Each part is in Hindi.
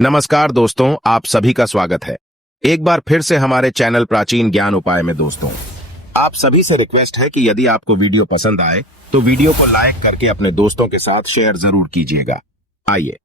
नमस्कार दोस्तों, आप सभी का स्वागत है एक बार फिर से हमारे चैनल प्राचीन ज्ञान उपाय में। दोस्तों, आप सभी से रिक्वेस्ट है कि यदि आपको वीडियो पसंद आए तो वीडियो को लाइक करके अपने दोस्तों के साथ शेयर जरूर कीजिएगा। आइए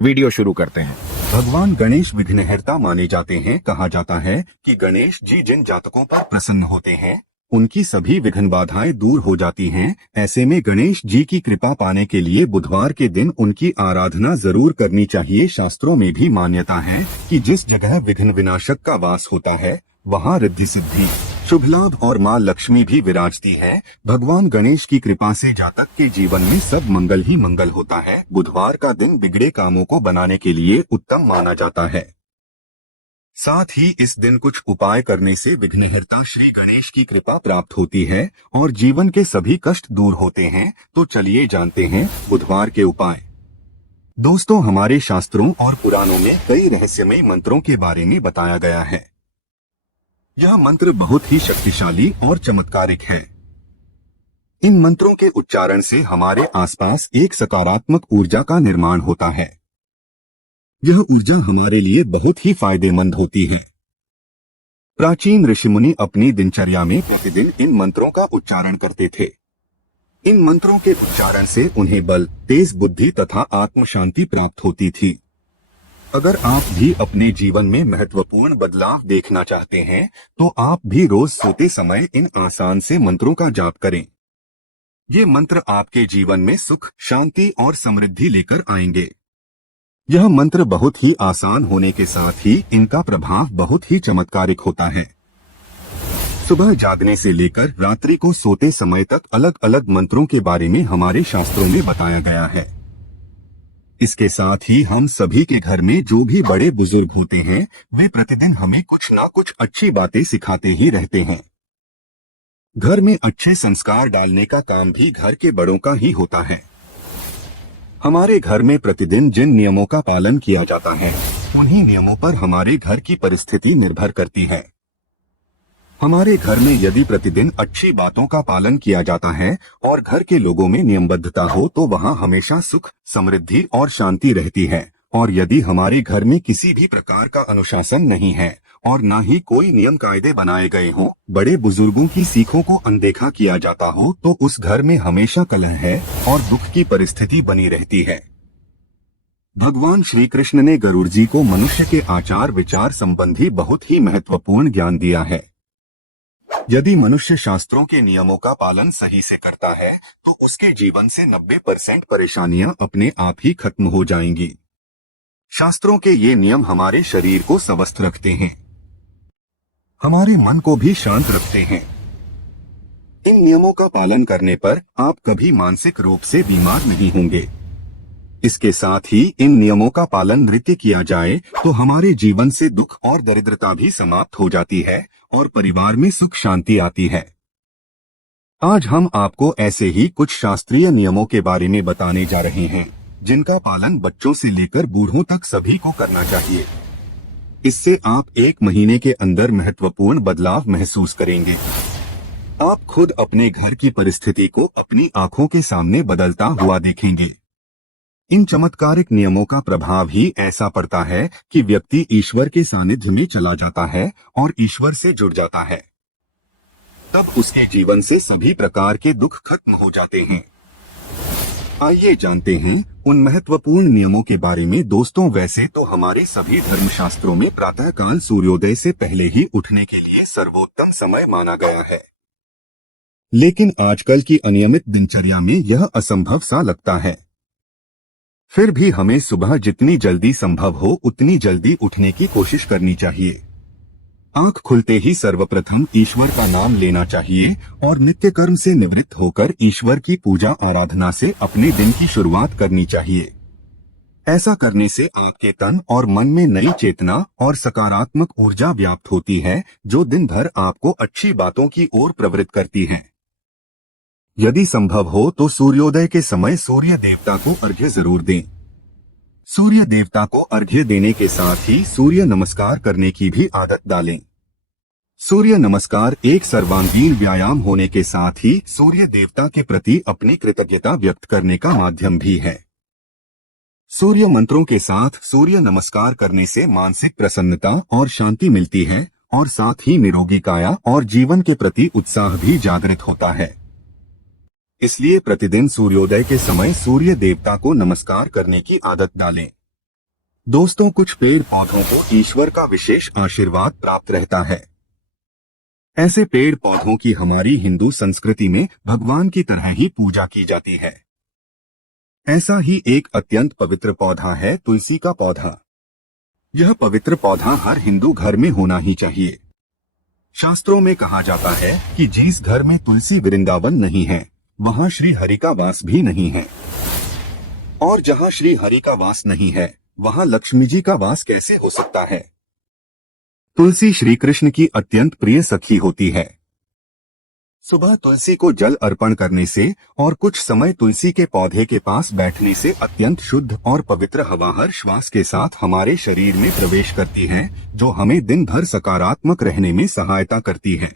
वीडियो शुरू करते हैं। भगवान गणेश विघ्नहर्ता माने जाते हैं। कहा जाता है कि गणेश जी जिन जातकों पर प्रसन्न होते हैं उनकी सभी विघ्न बाधाएं दूर हो जाती हैं। ऐसे में गणेश जी की कृपा पाने के लिए बुधवार के दिन उनकी आराधना जरूर करनी चाहिए। शास्त्रों में भी मान्यता है कि जिस जगह विघ्न विनाशक का वास होता है वहाँ रिद्धि सिद्धि, शुभ लाभ और माँ लक्ष्मी भी विराजती है। भगवान गणेश की कृपा से जातक के जीवन में सब मंगल ही मंगल होता है। बुधवार का दिन बिगड़े कामों को बनाने के लिए उत्तम माना जाता है। साथ ही इस दिन कुछ उपाय करने से विघ्नहर्ता श्री गणेश की कृपा प्राप्त होती है और जीवन के सभी कष्ट दूर होते हैं। तो चलिए जानते हैं बुधवार के उपाय। दोस्तों, हमारे शास्त्रों और पुराणों में कई रहस्यमय मंत्रों के बारे में बताया गया है। यह मंत्र बहुत ही शक्तिशाली और चमत्कारिक है। इन मंत्रों के उच्चारण से हमारे आसपास एक सकारात्मक ऊर्जा का निर्माण होता है। यह ऊर्जा हमारे लिए बहुत ही फायदेमंद होती है। प्राचीन ऋषिमुनि अपनी दिनचर्या में प्रतिदिन इन मंत्रों का उच्चारण करते थे। इन मंत्रों के उच्चारण से उन्हें बल, तेज बुद्धि तथा आत्म शांति प्राप्त होती थी। अगर आप भी अपने जीवन में महत्वपूर्ण बदलाव देखना चाहते हैं तो आप भी रोज सोते समय इन आसान से मंत्रों का जाप करें। ये मंत्र आपके जीवन में सुख, शांति और समृद्धि लेकर आएंगे। यह मंत्र बहुत ही आसान होने के साथ ही इनका प्रभाव बहुत ही चमत्कारिक होता है। सुबह जागने से लेकर रात्रि को सोते समय तक अलग अलग मंत्रों के बारे में हमारे शास्त्रों में बताया गया है। इसके साथ ही हम सभी के घर में जो भी बड़े बुजुर्ग होते हैं वे प्रतिदिन हमें कुछ ना कुछ अच्छी बातें सिखाते ही रहते हैं। घर में अच्छे संस्कार डालने का काम भी घर के बड़ों का ही होता है। हमारे घर में प्रतिदिन जिन नियमों का पालन किया जाता है उन्हीं नियमों पर हमारे घर की परिस्थिति निर्भर करती है। हमारे घर में यदि प्रतिदिन अच्छी बातों का पालन किया जाता है और घर के लोगों में नियमबद्धता हो तो वहाँ हमेशा सुख, समृद्धि और शांति रहती है। और यदि हमारे घर में किसी भी प्रकार का अनुशासन नहीं है और न ही कोई नियम कायदे बनाए गए हों, बड़े बुजुर्गों की सीखों को अनदेखा किया जाता हो तो उस घर में हमेशा कलह है और दुख की परिस्थिति बनी रहती है। भगवान श्री कृष्ण ने गरुड़ जी को मनुष्य के आचार विचार संबंधी बहुत ही महत्वपूर्ण ज्ञान दिया है। यदि मनुष्य शास्त्रों के नियमों का पालन सही से करता है तो उसके जीवन से 90% परेशानियां अपने आप ही खत्म हो जाएंगी। शास्त्रों के ये नियम हमारे शरीर को स्वस्थ रखते हैं, हमारे मन को भी शांत रखते हैं। इन नियमों का पालन करने पर आप कभी मानसिक रूप से बीमार नहीं होंगे। इसके साथ ही इन नियमों का पालन नित्य किया जाए तो हमारे जीवन से दुख और दरिद्रता भी समाप्त हो जाती है और परिवार में सुख शांति आती है। आज हम आपको ऐसे ही कुछ शास्त्रीय नियमों के बारे में बताने जा रहे हैं जिनका पालन बच्चों से लेकर बूढ़ों तक सभी को करना चाहिए। इससे आप 1 महीने के अंदर महत्वपूर्ण बदलाव महसूस करेंगे। आप खुद अपने घर की परिस्थिति को अपनी आंखों के सामने बदलता हुआ देखेंगे। इन चमत्कारिक नियमों का प्रभाव ही ऐसा पड़ता है कि व्यक्ति ईश्वर के सानिध्य में चला जाता है और ईश्वर से जुड़ जाता है। तब उसके जीवन से सभी प्रकार के दुख खत्म हो जाते हैं। आइए जानते हैं उन महत्वपूर्ण नियमों के बारे में। दोस्तों, वैसे तो हमारे सभी धर्मशास्त्रों में प्रातःकाल सूर्योदय से पहले ही उठने के लिए सर्वोत्तम समय माना गया है, लेकिन आजकल की अनियमित दिनचर्या में यह असंभव सा लगता है। फिर भी हमें सुबह जितनी जल्दी संभव हो उतनी जल्दी उठने की कोशिश करनी चाहिए। आंख खुलते ही सर्वप्रथम ईश्वर का नाम लेना चाहिए और नित्य कर्म से निवृत्त होकर ईश्वर की पूजा आराधना से अपने दिन की शुरुआत करनी चाहिए। ऐसा करने से आपके तन और मन में नई चेतना और सकारात्मक ऊर्जा व्याप्त होती है जो दिन भर आपको अच्छी बातों की ओर प्रवृत्त करती है। यदि संभव हो तो सूर्योदय के समय सूर्य देवता को अर्घ्य जरूर दें। सूर्य देवता को अर्घ्य देने के साथ ही सूर्य नमस्कार करने की भी आदत डालें। सूर्य नमस्कार एक सर्वांगीण व्यायाम होने के साथ ही सूर्य देवता के प्रति अपनी कृतज्ञता व्यक्त करने का माध्यम भी है। सूर्य मंत्रों के साथ सूर्य नमस्कार करने से मानसिक प्रसन्नता और शांति मिलती है और साथ ही निरोगी काया और जीवन के प्रति उत्साह भी जागृत होता है। इसलिए प्रतिदिन सूर्योदय के समय सूर्य देवता को नमस्कार करने की आदत डालें। दोस्तों, कुछ पेड़ पौधों को ईश्वर का विशेष आशीर्वाद प्राप्त रहता है। ऐसे पेड़ पौधों की हमारी हिंदू संस्कृति में भगवान की तरह ही पूजा की जाती है। ऐसा ही एक अत्यंत पवित्र पौधा है तुलसी का पौधा। यह पवित्र पौधा हर हिंदू घर में होना ही चाहिए। शास्त्रों में कहा जाता है कि जिस घर में तुलसी वृंदावन नहीं है वहां श्री हरि का वास भी नहीं है, और जहां श्री हरि का वास नहीं है वहां लक्ष्मी जी का वास कैसे हो सकता है। तुलसी श्री कृष्ण की अत्यंत प्रिय सखी होती है। सुबह तुलसी को जल अर्पण करने से और कुछ समय तुलसी के पौधे के पास बैठने से अत्यंत शुद्ध और पवित्र हवा हर श्वास के साथ हमारे शरीर में प्रवेश करती है, जो हमें दिन भर सकारात्मक रहने में सहायता करती है।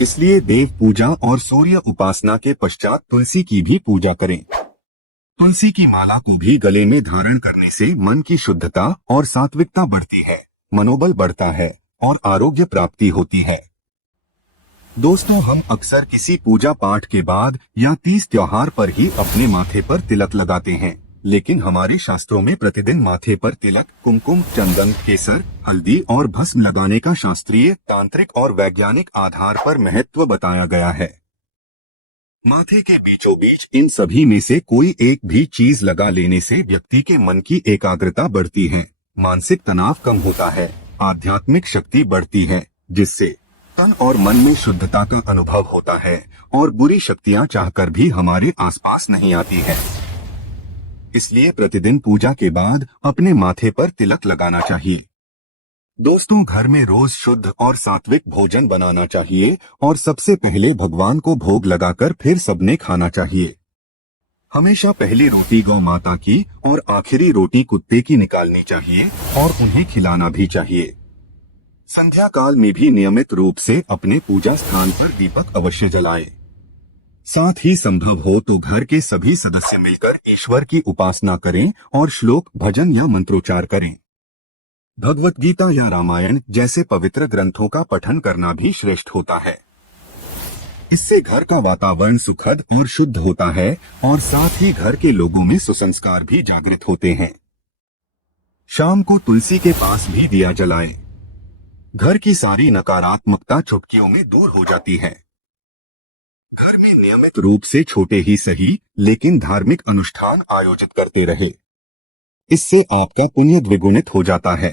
इसलिए देव पूजा और सूर्य उपासना के पश्चात तुलसी की भी पूजा करें। तुलसी की माला को भी गले में धारण करने से मन की शुद्धता और सात्विकता बढ़ती है, मनोबल बढ़ता है और आरोग्य प्राप्ति होती है। दोस्तों, हम अक्सर किसी पूजा पाठ के बाद या तीज त्योहार पर ही अपने माथे पर तिलक लगाते हैं, लेकिन हमारे शास्त्रों में प्रतिदिन माथे पर तिलक, कुमकुम, चंदन, केसर, हल्दी और भस्म लगाने का शास्त्रीय, तांत्रिक और वैज्ञानिक आधार पर महत्व बताया गया है। माथे के बीचों बीच इन सभी में से कोई एक भी चीज लगा लेने से व्यक्ति के मन की एकाग्रता बढ़ती है, मानसिक तनाव कम होता है, आध्यात्मिक शक्ति बढ़ती है, जिससे तन और मन में शुद्धता का अनुभव होता है और बुरी शक्तियां चाहकर भी हमारे आसपास नहीं आती है। इसलिए प्रतिदिन पूजा के बाद अपने माथे पर तिलक लगाना चाहिए। दोस्तों, घर में रोज शुद्ध और सात्विक भोजन बनाना चाहिए और सबसे पहले भगवान को भोग लगाकर फिर सबने खाना चाहिए। हमेशा पहली रोटी गौ माता की और आखिरी रोटी कुत्ते की निकालनी चाहिए और उन्हें खिलाना भी चाहिए। संध्या काल में भी नियमित रूप से अपने पूजा स्थान पर दीपक अवश्य जलाएं। साथ ही संभव हो तो घर के सभी सदस्य मिलकर ईश्वर की उपासना करें और श्लोक, भजन या मंत्रोच्चार करें। भगवत गीता या रामायण जैसे पवित्र ग्रंथों का पठन करना भी श्रेष्ठ होता है। इससे घर का वातावरण सुखद और शुद्ध होता है और साथ ही घर के लोगों में सुसंस्कार भी जागृत होते हैं। शाम को तुलसी के पास भी दिया जलाएं। घर की सारी नकारात्मकता चुटकियों में दूर हो जाती है। घर में नियमित रूप से छोटे ही सही लेकिन धार्मिक अनुष्ठान आयोजित करते रहे। इससे आपका पुण्य द्विगुणित हो जाता है।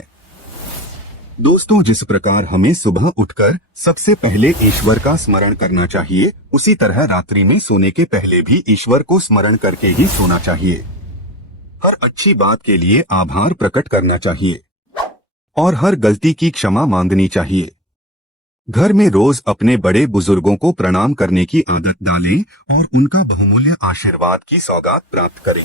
दोस्तों, जिस प्रकार हमें सुबह उठकर सबसे पहले ईश्वर का स्मरण करना चाहिए, उसी तरह रात्रि में सोने के पहले भी ईश्वर को स्मरण करके ही सोना चाहिए। हर अच्छी बात के लिए आभार प्रकट करना चाहिए और हर गलती की क्षमा मांगनी चाहिए। घर में रोज अपने बड़े बुजुर्गों को प्रणाम करने की आदत डालें और उनका बहुमूल्य आशीर्वाद की सौगात प्राप्त करें।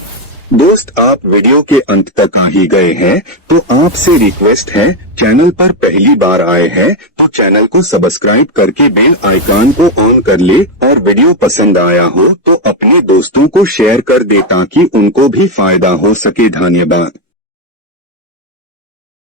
दोस्त, आप वीडियो के अंत तक आ ही गए हैं तो आपसे रिक्वेस्ट है, चैनल पर पहली बार आए हैं तो चैनल को सब्सक्राइब करके बेल आइकन को ऑन कर ले और वीडियो पसंद आया हो तो अपने दोस्तों को शेयर कर दे ताकि उनको भी फायदा हो सके। धन्यवाद।